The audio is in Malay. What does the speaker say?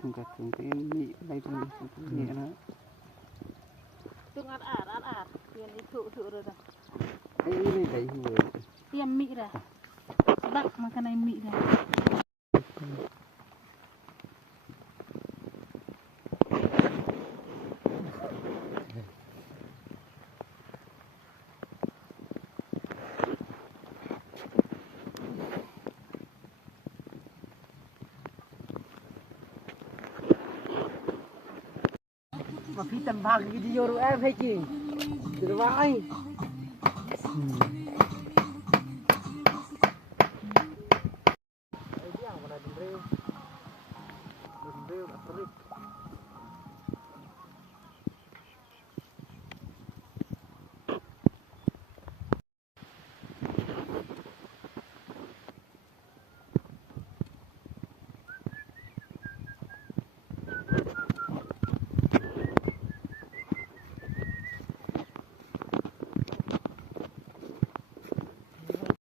Enggak ini baik ini ana. Tung ar yang itu udah. Ini dai huwe. Yang mie dah. Bak makan mie dah. Mà phi tầm bạc cái gì rồi em hay chị. Được vậy.